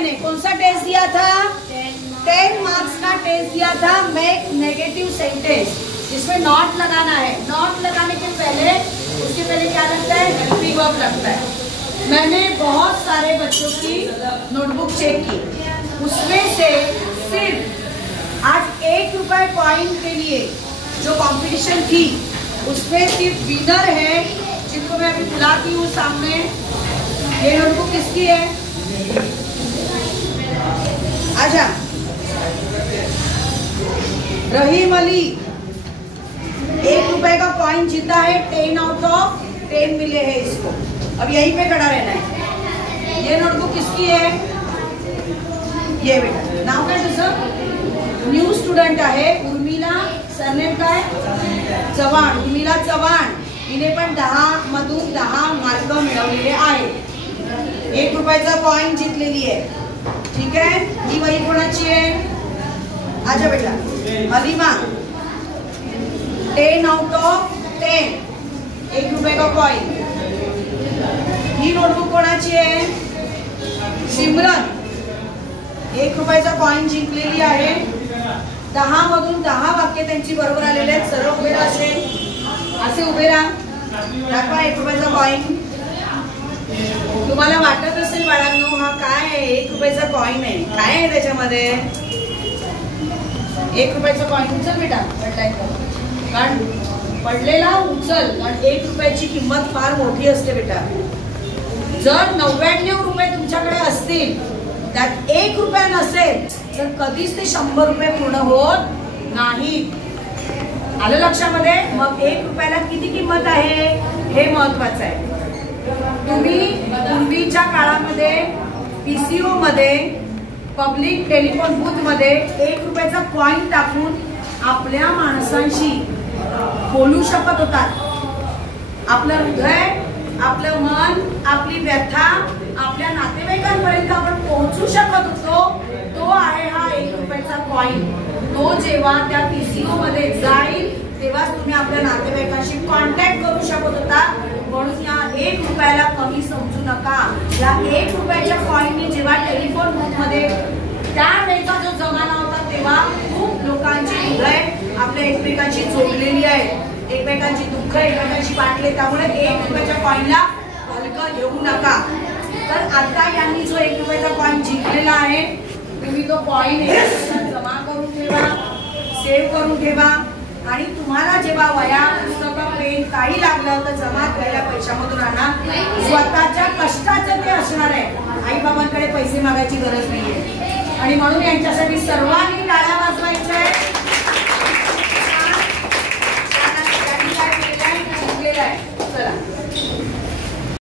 मैंने कौन सा टेस्ट दिया था? 10 मार्क्स का टेस्ट दिया था, मेक नेगेटिव सेंटेंस, जिसमें नॉट लगाना है। नॉट लगाने के पहले उसके पहले क्या लगता है? हेल्पिंग वर्ब लगता है। मैंने बहुत सारे बच्चों की नोटबुक चेक की, उसमें से सिर्फ आज 1 रुपए कॉइन के लिए जो कंपटीशन थी उसमें सिर्फ विनर है, जिनको मैं अभी बुलाती हूँ सामने। ये नोटबुक किसकी है? आजा। रहीम अली 1 रुपए का कॉइन जीता है, 10 आउट ऑफ 10 मिले हैं इसको। अब यहीं पे खड़ा रहना है। ये नोटबुक किसकी है? ये बेटा नाव काय तुझं? न्यू स्टुडंट आहे उर्मिला, सरनेम काय? चव्हाण, उर्मिला चव्हाण। हिने पण 10 मधून 10 मार्क मिळवलेले आहेत, 1 रुपयाचा कॉइन जीतलेली आहे। ठीक है, ही वही कोणाची आहे? आजा बेटा। हलीमा 10 आउट ऑफ 10, 1 रुपये का कॉइन। ही नोटबुक कोणाची आहे? सिमरन, 1 रुपयाचा कॉइन जिंकलेली आहे। 10 मधून 10 वाक्य त्यांची बरोबर आलेले आहेत। सर्व उभे राहा, असे उभे राहा, दाखवा 1 रुपयाचा कॉइन। तुम्हाला वाटत असेल बाळांनो हा काय आहे? 1 रुपयाचा कॉइन आहे, काय आहे त्याच्यामध्ये? 1 रुपयाचा कॉइन उचल बेटा, पडलाय कारण पडलेला उचल, कारण 1 रुपयाची किंमत फार मोठी असते बेटा। जर 99 रुपये तुमच्याकडे असतील, त्यात 1 रुपया नसेल, तर कधीच ते 100 रुपये पूर्ण होत नाही। आलं लक्षामध्ये? मग 1 रुपयाला किती किंमत आहे हे महत्वाचं आहे। तुम्ही पूर्वीच्या काळामध्ये पीसीओ मध्ये, पब्लिक टेलिफोन बूथ मध्ये 1 रुपयाचा कॉइन टाकून आपल्या माणसांशी बोलू शकत होतात। आपलं हृदय, आपलं मन, आपली व्यथा आपल्या नातेवाईकांपर्यंत आपण पोहोचू शकत होतो। तो आहे हा 1 रुपयाचा कॉइन। तो जेव्हा त्या पीसीओ मध्ये जाईल तेव्हा तुम्ही आपल्या नातेवाईकांशी कॉन्टॅक्ट करू शकत होता। म्हणून या 1 रुपयाला कमी समजू नका। या 1 रुपयाच्या कॉइनने जेव्हा टेलिफोन बूथ मध्ये त्यावेळेचा जो जमाना होता तेव्हा खूप लोकांची हृदय आपल्या एकमेकांशी जोडलेली आहेत, एकमेकांची दुःख एकमेकांशी वाटले। त्यामुळे 1 रुपयाच्या कॉइनला हलकं घेऊ नका। तर आता यांनी जो 1 रुपयाचा कॉइन जिंकलेला आहे, तुम्ही तो कॉइन जमा करून ठेवा, सेव्ह करून ठेवा, आणि तुम्हाला जेव्हा वया पुस्तकं पेन काही लागलं तर जमा केलेल्या पैशामधून आणा। स्वतःच्या कष्टाचं ते असणार आहे, आई बाबांकडे पैसे मागायची गरज नाहीये। आणि म्हणून यांच्यासाठी सर्वात